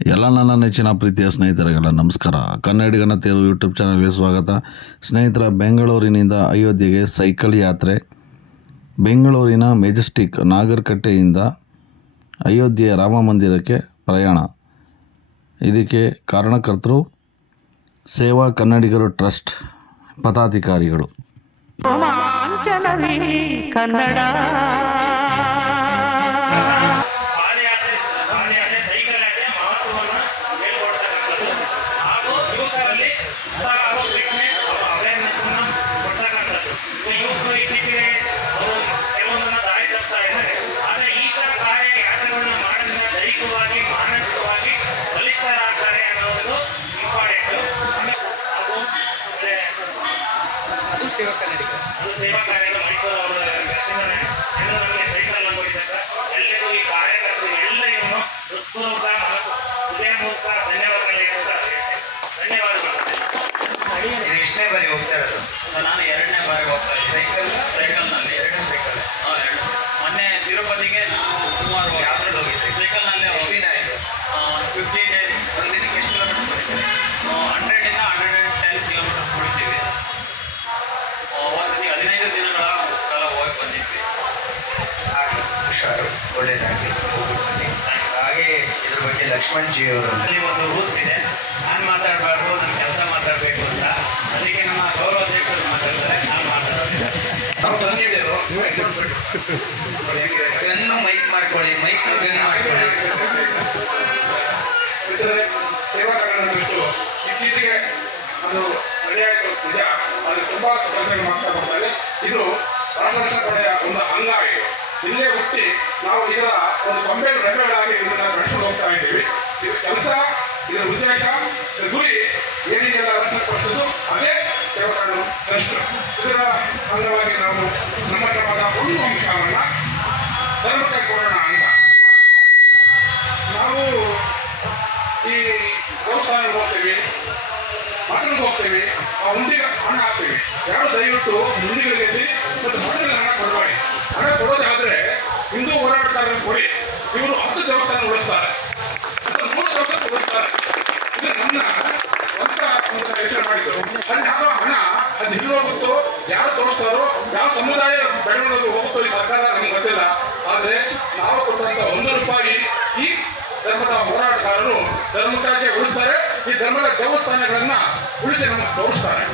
ಎಲ್ಲ ನನ್ನ ನೆಚ್ಚಿನ ಪ್ರೀತಿಯ ಸ್ನೇಹಿತರಿಗೆಲ್ಲ ನಮಸ್ಕಾರ. ಕನ್ನಡಿಗನ ತೇರು ಯೂಟ್ಯೂಬ್ ಚಾನಲ್ಗೆ ಸ್ವಾಗತ. ಸ್ನೇಹಿತರ, ಬೆಂಗಳೂರಿನಿಂದ ಅಯೋಧ್ಯೆಗೆ ಸೈಕಲ್ ಯಾತ್ರೆ. ಬೆಂಗಳೂರಿನ ಮೆಜೆಸ್ಟಿಕ್ ನಾಗರಕಟ್ಟೆಯಿಂದ ಅಯೋಧ್ಯೆಯ ರಾಮ ಮಂದಿರಕ್ಕೆ ಪ್ರಯಾಣ. ಇದಕ್ಕೆ ಕಾರಣಕರ್ತರು ಸೇವಾ ಕನ್ನಡಿಗರು ಟ್ರಸ್ಟ್ ಪದಾಧಿಕಾರಿಗಳು. ಕನ್ನಡ ಸೇವಾ ಕಾರ್ಯ ಮೈಸೂರು ಅವರು ನಮಗೆ ಸೈಕಲ್ ಕೊಡಿದ್ದಾರೆ. ಎಲ್ಲರಿಗೂ ಈ ಕಾರ್ಯಕರ್ತರು ಎಲ್ಲರಿಗೂ ಹೃತ್ಪೂರ್ವಕ ಹೃದಯಪೂರ್ವಕ ಧನ್ಯವಾದಗಳು. ಎಷ್ಟನೇ ಬಾರಿ ಹೋಗ್ತಾ ಇರೋದು? ನಾನು 2ನೇ ಬಾರಿ ಹೋಗ್ತಾ ಇದ್ದೀನಿ ಸೈಕಲ್ನಲ್ಲಿ. 2 ಸೈಕಲ್ ಮೊನ್ನೆ ತಿರುಪತಿಗೆ ಸುಮಾರು ಯಾತ್ರೆ ಹೋಗಿದ್ದೆ ಸೈಕಲ್ನಲ್ಲೇ. ಎಷ್ಟು ಆಯಿತು? 15 ಡೇಸ್. ಒಂದು ದಿನಕ್ಕೆ ಎಷ್ಟು ಕಿಲೋಮೀಟರ್ ಕೊಡ್ತೀವಿ? 100ಇಂದ 110 ಕಿಲೋಮೀಟರ್ಸ್ ಕೊಡ್ತೀವಿ. ಒಂದ್ಸತಿ 15 ದಿನಗಳ ಕಾಲ ಹೋಗಿ ಬಂದಿದ್ವಿ. ಹಾಗೆ ಹುಷಾರು, ಒಳ್ಳೆಯದಾಗಿ ಹೋಗ್ಬಿಟ್ಟು ಬನ್ನಿ. ಹಾಗೆ ಇದ್ರ ಬಗ್ಗೆ ಲಕ್ಷ್ಮಣ್ ಜಿ ಅವರು ಅಲ್ಲಿ ಒಂದು ರೂಲ್ಸ್ ಇದೆ, ನಾನು ಮಾತಾಡಬಾರ್ದು, ನನ್ನ ಕೆಲಸ ಮಾತಾಡಬೇಕು ಅಂತ. ಅದಕ್ಕೆ ನಮ್ಮ ಗೌರವಾಧ್ಯಕ್ಷರು ಮಾತಾಡ್ತಾರೆ, ನಾನು ಮಾತಾಡೋದಿಲ್ಲ. ನಾವು ಬಂದಿದ್ದೇವೆ, ಗನ್ನು ಮೈಕ್ ಮಾಡ್ಕೊಳ್ಳಿ, ಮೈಕ್ ಗನ್ನು ಮಾಡ್ಕೊಳ್ಳಿ. ಸೇವಾ ಕನ್ನಡದಷ್ಟು ಇತ್ತೀಚೆಗೆ ಅದು ನಡೆಯಾಯಿತು ನಿಜ. ಅದು ತುಂಬ ಕೆಲಸಗಳು ಮಾಡ್ತಾ ಬರ್ತಾರೆ. ಇದು ಸಶಸ್ತ್ರ ಪಡೆಯ ಒಂದು ಅಂಗ ಆಗಿದೆ. ಇಲ್ಲೇ ಹುಟ್ಟಿ ನಾವು ಇದರ ಒಂದು ಕೊಂಬೆ ರೆಬೆಗಳಾಗಿ ಇದನ್ನು ನಡೆಸ್ಕೊಂಡು ಹೋಗ್ತಾ ಇದ್ದೀವಿ. ಇದು ಕೆಲಸ, ಇದರ ಉದ್ದೇಶ, ಇದರ ಗುರಿ ಏನಿದೆಲ್ಲ ರಕ್ಷಣೆಪಡಿಸೋದು ಅದೇ ಸೇವಾ ಟ್ರಸ್ಟ್. ಇದರ ಅಂಗವಾಗಿ ನಾವು ನಮ್ಮ ಶ್ರಮದ ಒಂದು ಅಂಶವನ್ನು ಧರ್ಮಕ್ಕೆ ಕೊಡೋಣ ಅಂತ ನಾವು ಈ ದೇವಸ್ಥಾನಕ್ಕೆ ಹೋಗ್ತೀವಿ, ಮಠಕ್ಕೆ ಹೋಗ್ತೀವಿ, ಆ ಹುಂಡಿಗೆ ಹಣ ಹಾಕ್ತೀವಿ. ಯಾರು ದಯವಿಟ್ಟು ಹುಂಡಿಗಳಲ್ಲಿ ಮತ್ತು ಮಠದಲ್ಲಿ ಹಣ ಕೊಡಬೇಡಿ. ಹಣ ಕೊಡೋದಾದ್ರೆ ಹಿಂದೂ ಹೋರಾಟಗಾರರಿಗೆ ಕೊಡಿ. ಇವರು 10 ದೇವಸ್ಥಾನ ಉಳಿಸ್ತಾರೆ, 3 ದೇವಸ್ಥಾನ ಉಳಿಸ್ತಾರೆ. ಇದು ನನ್ನ ಸ್ವಂತ ಯೋಚನೆ ಮಾಡಿದ್ರು. ಅಲ್ಲಿ ಹಾಕೋ ಹಣ ಅದು ಇಲ್ಲಿ ಹೋಗುತ್ತೋ, ಯಾರು ತೋರಿಸ್ತಾರೋ, ಯಾವ ಸಮುದಾಯ ಬೆಳವಣಿಗೆ ಹೋಗುತ್ತೋ ಈ ಸರ್ಕಾರ ನಮ್ಗೆ ಗೊತ್ತಿಲ್ಲ. ಆದರೆ ನಾವು ಕೊಟ್ಟಂತ 1 ರೂಪಾಯಿ ಈ ಧರ್ಮದ ಹೋರಾಟಗಾರರು ಧರ್ಮಕ್ಕಾಗಿ ಉಳಿಸ್ತಾರೆ. ಈ ಧರ್ಮದ ದೇವಸ್ಥಾನಗಳನ್ನ ಉಳಿಸಿ ನಮಗೆ ತೋರಿಸ್ತಾರೆ.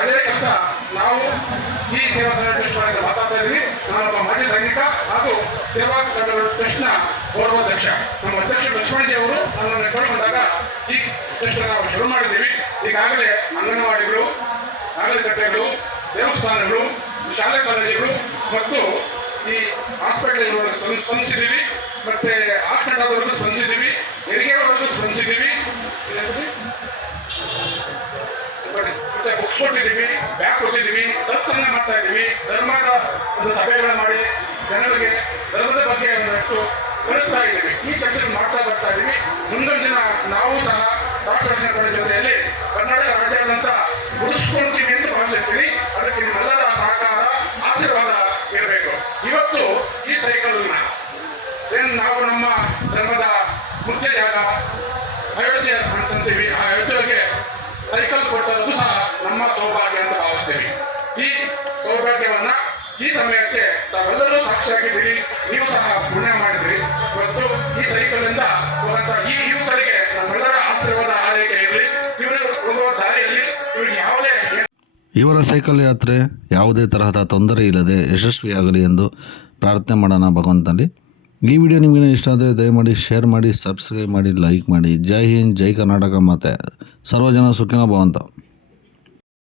ಅದೇ ಕೆಲಸ ನಾವು ಈ ಸೇವಾ ಕನ್ನಡ ಟ್ರಸ್ಟ್ ಅಂತ ಮಾತಾಡ್ತಾ ಇದ್ದೀವಿ. ನಾನೊಬ್ಬ ಮಾಜಿ ಸೈನಿಕ ಹಾಗೂ ಸೇವಾ ಕನ್ನಡ ಟ್ರಸ್ಟ್ನ ಗೌರವಾಧ್ಯಕ್ಷ. ನಮ್ಮ ಅಧ್ಯಕ್ಷ ಲಕ್ಷ್ಮಣಜಿ ಅವರು ನನ್ನನ್ನು ಕರೆ ಬಂದಾಗ ಈ ಟ್ರಸ್ಟ್ ನಾವು ಶುರು ಮಾಡಿದ್ದೀವಿ. ಈಗಾಗಲೇ ಅಂಗನವಾಡಿಗಳು, ನಾಗರಿಕತೆಗಳು, ದೇವಸ್ಥಾನಗಳು, ಶಾಲೆ ಕಾಲೇಜುಗಳು ಮತ್ತು ಈ ಹಾಸ್ಪಿಟಲ್ವರೆಗೂ ಸ್ಪಂದಿಸಿದ್ದೀವಿ. ಮತ್ತೆ ಆಸ್ಪೆಂಡವರೆಗೂ ಸ್ಪಂದಿಸಿದ್ದೀವಿ, ಹೆರಿಗೆವರೆಗೂ ಸ್ಪಂದಿಸಿದ್ದೀವಿ, ಬುಕ್ಸ್ ಕೊಟ್ಟಿದ್ದೀವಿ, ಬ್ಯಾಗ್ ಕೊಟ್ಟಿದ್ದೀವಿ, ಸತ್ಸಂಗ ಮಾಡ್ತಾ ಇದ್ದೀವಿ. ಧರ್ಮದ ಒಂದು ಸಭೆಗಳನ್ನ ಮಾಡಿ ಜನರಿಗೆ ಧರ್ಮದ ಬಗ್ಗೆ ಒಂದಷ್ಟು ಕಳಿಸ್ತಾ ಇದ್ದೀವಿ. ಈ ಕೆಲಸ ಮಾಡ್ತಾ ಬರ್ತಾ ಇದ್ದೀವಿ. ಮುಂದೊಂದು ದಿನ ನಾವು ಸಹ ರಾಷ್ಟ್ರ ಜೊತೆಯಲ್ಲಿ ಕರ್ನಾಟಕ ರಾಜ್ಯಾದ್ಯಂತ ಉಳಿಸ್ಕೊಳ್ತೀವಿ ಎಂದು ಭಾವಿಸ್ತೀವಿ. ಅದಕ್ಕೆ ನಿಮ್ಮೆಲ್ಲರ ಸಹಕಾರ, ಆಶೀರ್ವಾದ ಇರಬೇಕು. ಇವತ್ತು ಈ ಸೈಕಲ್ನ ಏನು ನಾವು ನಮ್ಮ ಧರ್ಮದ ಮುಖ್ಯ ಜಾಗ ಅಯೋಧ್ಯೆ ಅಂತಂತೀವಿ. ಆ ಅಯೋಧ್ಯೆಗೆ ಸೈಕಲ್ ಕೊಟ್ಟದ್ದು ಸಹ ನಮ್ಮ ಸೌಭಾಗ್ಯ ಅಂತ ಭಾವಿಸ್ತೇವೆ. ಈ ಸೌಭಾಗ್ಯವನ್ನ ಈ ಸಮಯಕ್ಕೆ ತಾವೆಲ್ಲರೂ ಸಾಕ್ಷಿಯಾಗಿದ್ದೀರಿ. ನೀವು ಸಹ ಪುಣ್ಯ ಮಾಡಿದ್ರಿ. ಇವತ್ತು ಈ ಸೈಕಲ್ನಿಂದ ಹೋದಂತ ಈ ಯುವಕರಿಗೆ ನಮ್ಮೆಲ್ಲರ ಆಶೀರ್ವಾದ ಆರೈಕೆ ಇರಲಿ. ಇವರು ಹೋಗುವ ದಾರಿಯಲ್ಲಿ ಇವರಿಗೆ ಯಾವುದೇ ಇವರ ಸೈಕಲ್ ಯಾತ್ರೆ ಯಾವುದೇ ತರಹದ ತೊಂದರೆ ಇಲ್ಲದೆ ಯಶಸ್ವಿಯಾಗಲಿ ಎಂದು ಪ್ರಾರ್ಥನೆ ಮಾಡೋಣ ಭಗವಂತನಲ್ಲಿ. ಈ ವಿಡಿಯೋ ನಿಮಗೆ ಇಷ್ಟ ಆದರೆ ದಯಮಾಡಿ ಶೇರ್ ಮಾಡಿ, ಸಬ್ಸ್ಕ್ರೈಬ್ ಮಾಡಿ, ಲೈಕ್ ಮಾಡಿ. ಜೈ ಹಿಂದ್, ಜೈ ಕರ್ನಾಟಕ ಮಾತೆ. ಸರ್ವಜನ ಸುಖಿನೋ ಭವಂತು.